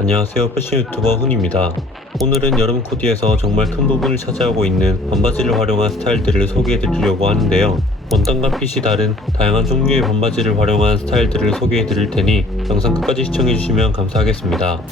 안녕하세요 패션 유튜버 훈입니다. 오늘은 여름 코디에서 정말 큰 부분을 차지하고 있는 반바지를 활용한 스타일들을 소개해 드리려고 하는데요. 원단과 핏이 다른 다양한 종류의 반바지를 활용한 스타일들을 소개해 드릴 테니 영상 끝까지 시청해 주시면 감사하겠습니다.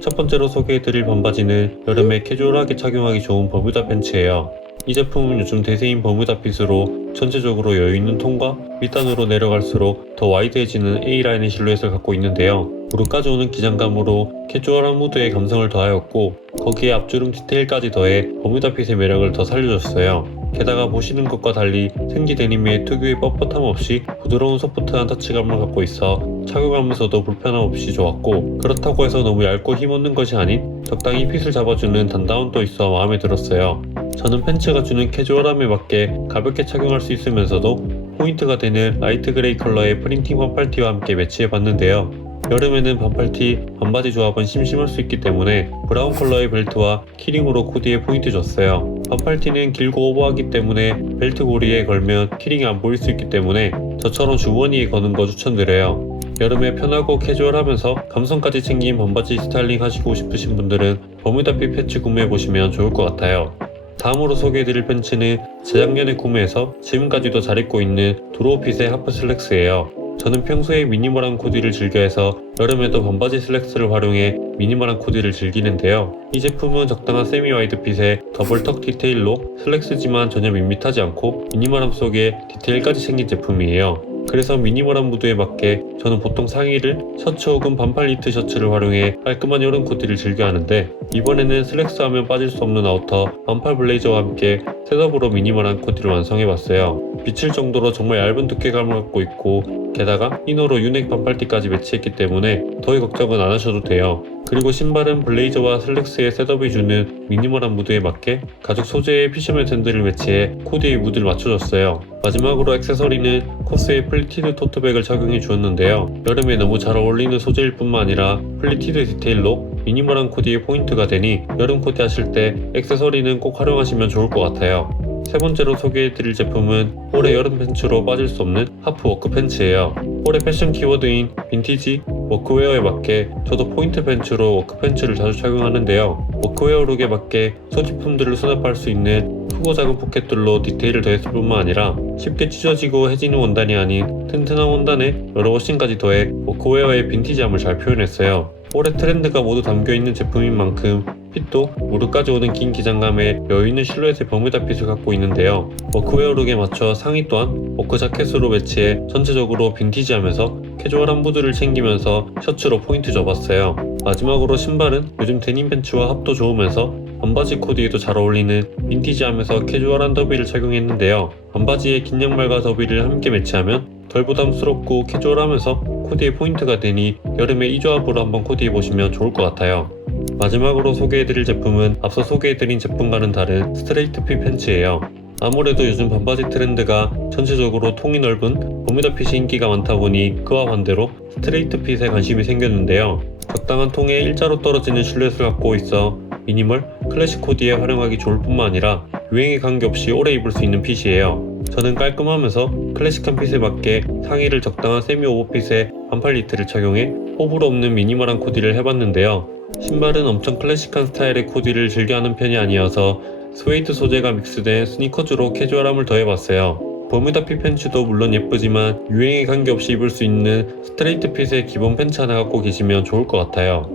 첫 번째로 소개해 드릴 반바지는 여름에 캐주얼하게 착용하기 좋은 버뮤다 팬츠예요. 이 제품은 요즘 대세인 버뮤다 핏으로 전체적으로 여유있는 톤과 밑단으로 내려갈수록 더 와이드해지는 A라인의 실루엣을 갖고 있는데요. 무릎까지 오는 기장감으로 캐주얼한 무드의 감성을 더하였고 거기에 앞주름 디테일까지 더해 버뮤다 핏의 매력을 더 살려줬어요. 게다가 보시는 것과 달리 생지 데님의 특유의 뻣뻣함 없이 부드러운 소프트한 터치감을 갖고 있어 착용하면서도 불편함 없이 좋았고 그렇다고 해서 너무 얇고 힘없는 것이 아닌 적당히 핏을 잡아주는 단단함도 있어 마음에 들었어요. 저는 팬츠가 주는 캐주얼함에 맞게 가볍게 착용할 수 있으면서도 포인트가 되는 라이트 그레이 컬러의 프린팅 반팔티와 함께 매치해 봤는데요. 여름에는 반팔티, 반바지 조합은 심심할 수 있기 때문에 브라운 컬러의 벨트와 키링으로 코디에 포인트 줬어요. 반팔티는 길고 오버하기 때문에 벨트 고리에 걸면 키링이 안 보일 수 있기 때문에 저처럼 주머니에 거는 거 추천드려요. 여름에 편하고 캐주얼하면서 감성까지 챙긴 반바지 스타일링 하시고 싶으신 분들은 버뮤다핏 패치 구매해 보시면 좋을 것 같아요. 다음으로 소개해드릴 팬츠는 재작년에 구매해서 지금까지도 잘 입고 있는 드로우핏의 하프 슬랙스예요. 저는 평소에 미니멀한 코디를 즐겨해서 여름에도 반바지 슬랙스를 활용해 미니멀한 코디를 즐기는데요. 이 제품은 적당한 세미 와이드 핏의 더블 턱 디테일로 슬랙스지만 전혀 밋밋하지 않고 미니멀함 속에 디테일까지 생긴 제품이에요. 그래서 미니멀한 무드에 맞게 저는 보통 상의를 셔츠 혹은 반팔 니트 셔츠를 활용해 깔끔한 여름 코디를 즐겨 하는데 이번에는 슬랙스 하면 빠질 수 없는 아우터 반팔 블레이저와 함께 셋업으로 미니멀한 코디를 완성해봤어요. 비칠 정도로 정말 얇은 두께감을 갖고 있고 게다가 이너로 유넥 반팔티까지 매치했기 때문에 더위 걱정은 안 하셔도 돼요. 그리고 신발은 블레이저와 슬랙스의 셋업이 주는 미니멀한 무드에 맞게 가죽 소재의 피셔맨 샌들을 매치해 코디의 무드를 맞춰줬어요. 마지막으로 액세서리는 코스의 플리티드 토트백을 착용해 주었는데요. 여름에 너무 잘 어울리는 소재일 뿐만 아니라 플리티드 디테일로 미니멀한 코디의 포인트가 되니 여름 코디 하실 때 액세서리는 꼭 활용하시면 좋을 것 같아요. 세 번째로 소개해드릴 제품은 올해 여름 팬츠로 빠질 수 없는 하프 워크 팬츠예요. 올해 패션 키워드인 빈티지, 워크웨어에 맞게 저도 포인트 팬츠로 워크 팬츠를 자주 착용하는데요. 워크웨어 룩에 맞게 소지품들을 수납할 수 있는 크고 작은 포켓들로 디테일을 더했을 뿐만 아니라 쉽게 찢어지고 해지는 원단이 아닌 튼튼한 원단에 여러 워싱까지 더해 워크웨어의 빈티지함을 잘 표현했어요. 올해 트렌드가 모두 담겨있는 제품인 만큼 핏도 무릎까지 오는 긴 기장감에 여유있는 실루엣의 버뮤다 핏을 갖고 있는데요. 워크웨어 룩에 맞춰 상의 또한 워크 자켓으로 매치해 전체적으로 빈티지하면서 캐주얼한 무드를 챙기면서 셔츠로 포인트 줘봤어요. 마지막으로 신발은 요즘 데님 팬츠와 합도 좋으면서 반바지 코디에도 잘 어울리는 빈티지하면서 캐주얼한 더비를 착용했는데요. 반바지에 긴 양말과 더비를 함께 매치하면 덜 부담스럽고 캐주얼하면서 코디의 포인트가 되니 여름에 이 조합으로 한번 코디해 보시면 좋을 것 같아요. 마지막으로 소개해드릴 제품은 앞서 소개해드린 제품과는 다른 스트레이트 핏 팬츠예요. 아무래도 요즘 반바지 트렌드가 전체적으로 통이 넓은 버뮤다 핏이 인기가 많다 보니 그와 반대로 스트레이트 핏에 관심이 생겼는데요. 적당한 통에 일자로 떨어지는 실루엣을 갖고 있어 미니멀, 클래식 코디에 활용하기 좋을 뿐만 아니라 유행에 관계없이 오래 입을 수 있는 핏이에요. 저는 깔끔하면서 클래식한 핏에 맞게 상의를 적당한 세미 오버핏의 반팔 니트를 착용해 호불호 없는 미니멀한 코디를 해봤는데요. 신발은 엄청 클래식한 스타일의 코디를 즐겨하는 편이 아니어서 스웨이트 소재가 믹스된 스니커즈로 캐주얼함을 더해봤어요. 버뮤다 핏 팬츠도 물론 예쁘지만 유행에 관계없이 입을 수 있는 스트레이트 핏의 기본 팬츠 하나 갖고 계시면 좋을 것 같아요.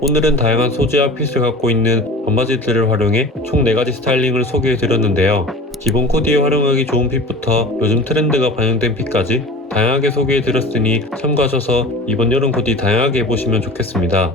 오늘은 다양한 소재와 핏을 갖고 있는 반바지들을 활용해 총 4가지 스타일링을 소개해 드렸는데요. 기본 코디에 활용하기 좋은 핏부터 요즘 트렌드가 반영된 핏까지 다양하게 소개해 드렸으니 참고하셔서 이번 여름 코디 다양하게 해보시면 좋겠습니다.